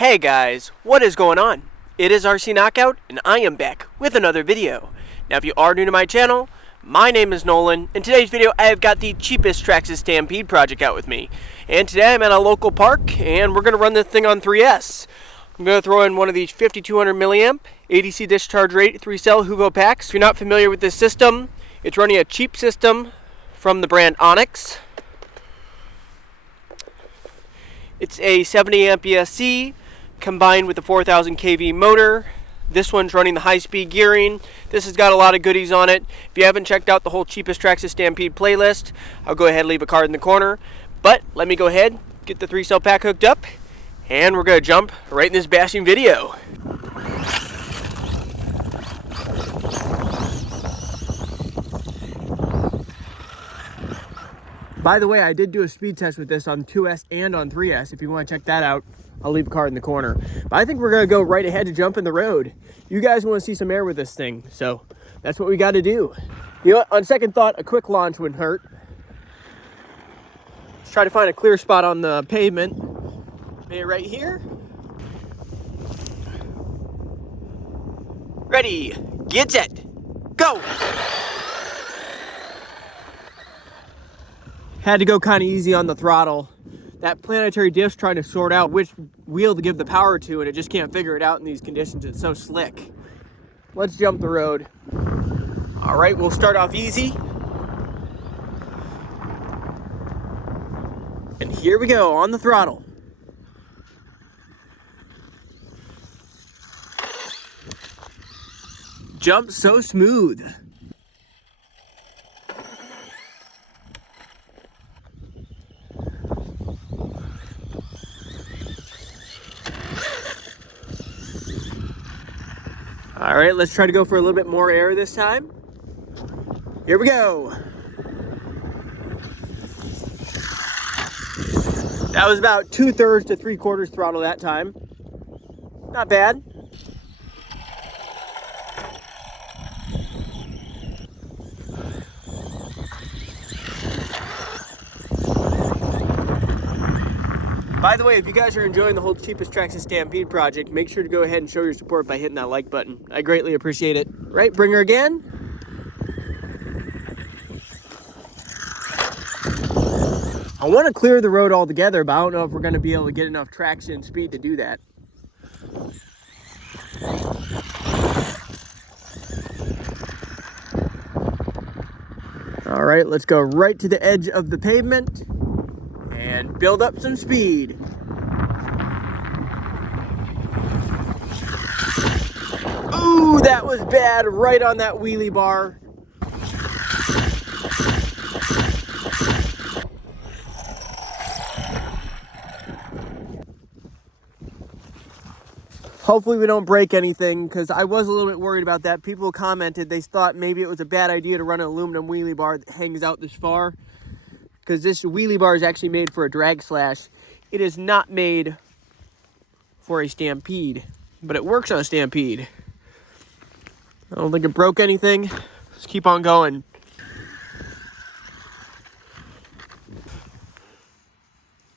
Hey guys, what is going on? It is RC Knockout, and I am back with another video. Now if you are new to my channel, my name is Nolan. In today's video I have got the Cheapest Traxxas Stampede Project out with me. And today I'm at a local park, and we're going to run this thing on 3S. I'm going to throw in one of these 5200 milliamp ADC discharge rate 3-cell Hugo packs. If you're not familiar with this system, it's running a cheap system from the brand Onyx. It's a 70 amp ESC combined with a 4000 kV motor. This one's running the high-speed gearing. This has got a lot of goodies on it. If you haven't checked out the whole Cheapest Traxxas Stampede playlist, I'll go ahead and leave a card in the corner. But let me go ahead, get the 3-cell pack hooked up, and we're going to jump right in this bashing video. By the way, I did do a speed test with this on 2S and on 3S. If you want to check that out, I'll leave a card in the corner. But I think we're going to go right ahead to jump in the road. You guys want to see some air with this thing, so that's what we got to do. You know what? On second thought, a quick launch wouldn't hurt. Let's try to find a clear spot on the pavement. Maybe right here. Ready, get set, go! Had to go kind of easy on the throttle. That planetary diff's trying to sort out which wheel to give the power to, and it just can't figure it out in these conditions. It's so slick. Let's jump the road. All right, we'll start off easy. And here we go, on the throttle. Jump so smooth. All right, let's try to go for a little bit more air this time. Here we go. That was about 2/3 to 3/4 throttle that time. Not bad. By the way, if you guys are enjoying the whole Cheapest Traxxas Stampede project, make sure to go ahead and show your support by hitting that like button. I greatly appreciate it. Right, bring her again. I want to clear the road altogether, but I don't know if we're going to be able to get enough traction and speed to do that. All right, let's go right to the edge of the pavement and build up some speed. Ooh, that was bad, right on that wheelie bar. Hopefully we don't break anything, because I was a little bit worried about that. People commented they thought maybe it was a bad idea to run an aluminum wheelie bar that hangs out this far, because this wheelie bar is actually made for a drag slash. It is not made for a Stampede, but it works on a Stampede. I don't think it broke anything. Let's keep on going.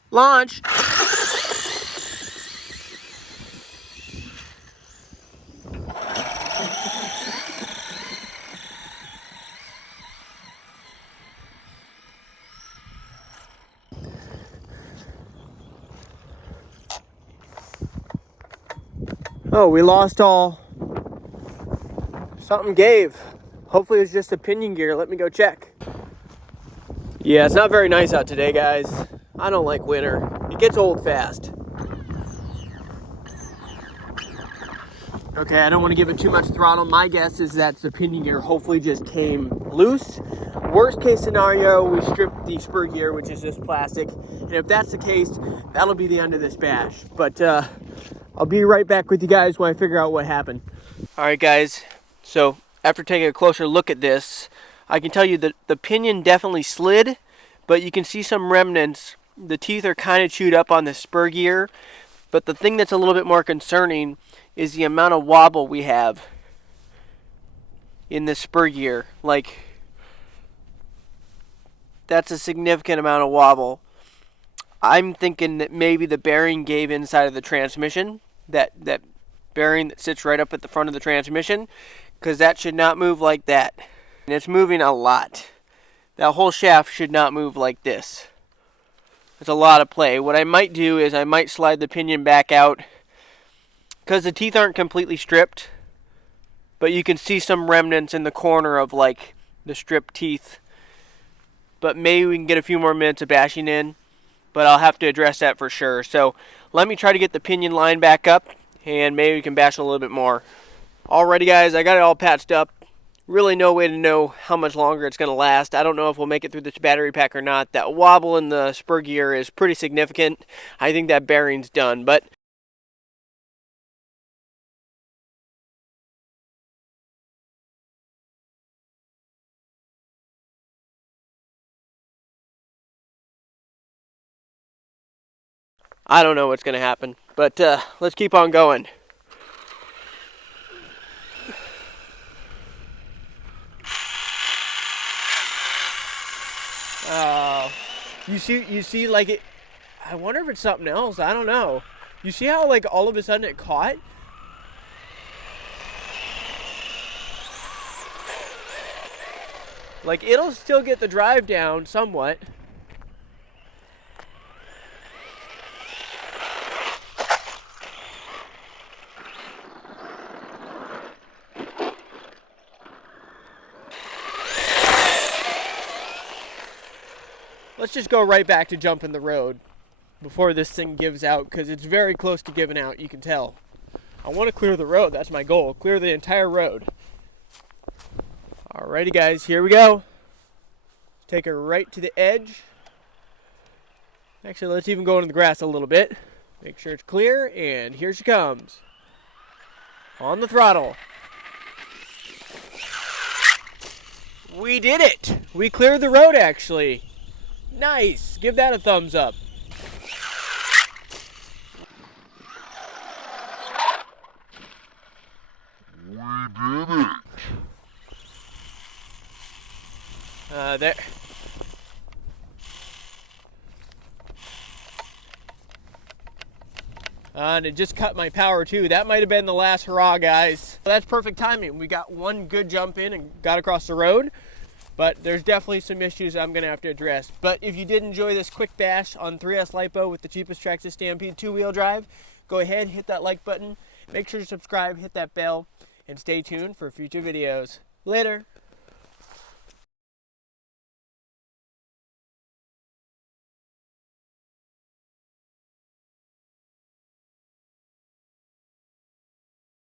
Launch. Oh, we lost all. Something gave. Hopefully it's just a pinion gear. Let me go check. Yeah, it's not very nice out today, guys. I don't like winter. It gets old fast. Okay, I don't want to give it too much throttle. My guess is that the pinion gear hopefully just came loose. Worst case scenario, we stripped the spur gear, which is just plastic. And if that's the case, that'll be the end of this bash. But I'll be right back with you guys when I figure out what happened. All right, guys. So after taking a closer look at this, I can tell you that the pinion definitely slid, but you can see some remnants. The teeth are kind of chewed up on the spur gear. But the thing that's a little bit more concerning is the amount of wobble we have in the spur gear. Like, that's a significant amount of wobble. I'm thinking that maybe the bearing gave inside of the transmission, that bearing that sits right up at the front of the transmission, because that should not move like that. And it's moving a lot. That whole shaft should not move like this. It's a lot of play. What I might do is I might slide the pinion back out, because the teeth aren't completely stripped, but you can see some remnants in the corner of like the stripped teeth. But maybe we can get a few more minutes of bashing in, but I'll have to address that for sure. So let me try to get the pinion line back up, and maybe we can bash a little bit more. Alrighty guys, I got it all patched up. Really no way to know how much longer it's going to last. I don't know if we'll make it through this battery pack or not. That wobble in the spur gear is pretty significant. I think that bearing's done, but I don't know what's going to happen. But let's keep on going. You see, like it. I wonder if it's something else. I don't know. You see how, like, all of a sudden it caught? Like, it'll still get the drive down somewhat. Let's just go right back to jumping the road before this thing gives out, because it's very close to giving out, you can tell. I want to clear the road, that's my goal. Clear the entire road. Alrighty guys, here we go. Take her right to the edge. Actually, let's even go into the grass a little bit. Make sure it's clear, and here she comes. On the throttle. We did it! We cleared the road, actually. Nice! Give that a thumbs up. We did it! There. And it just cut my power too. That might have been the last hurrah, guys. That's perfect timing. We got one good jump in and got across the road. But there's definitely some issues I'm going to have to address. But if you did enjoy this quick bash on 3S Lipo with the cheapest Traxxas Stampede 2-wheel drive, go ahead, hit that like button. Make sure to subscribe, hit that bell, and stay tuned for future videos. Later.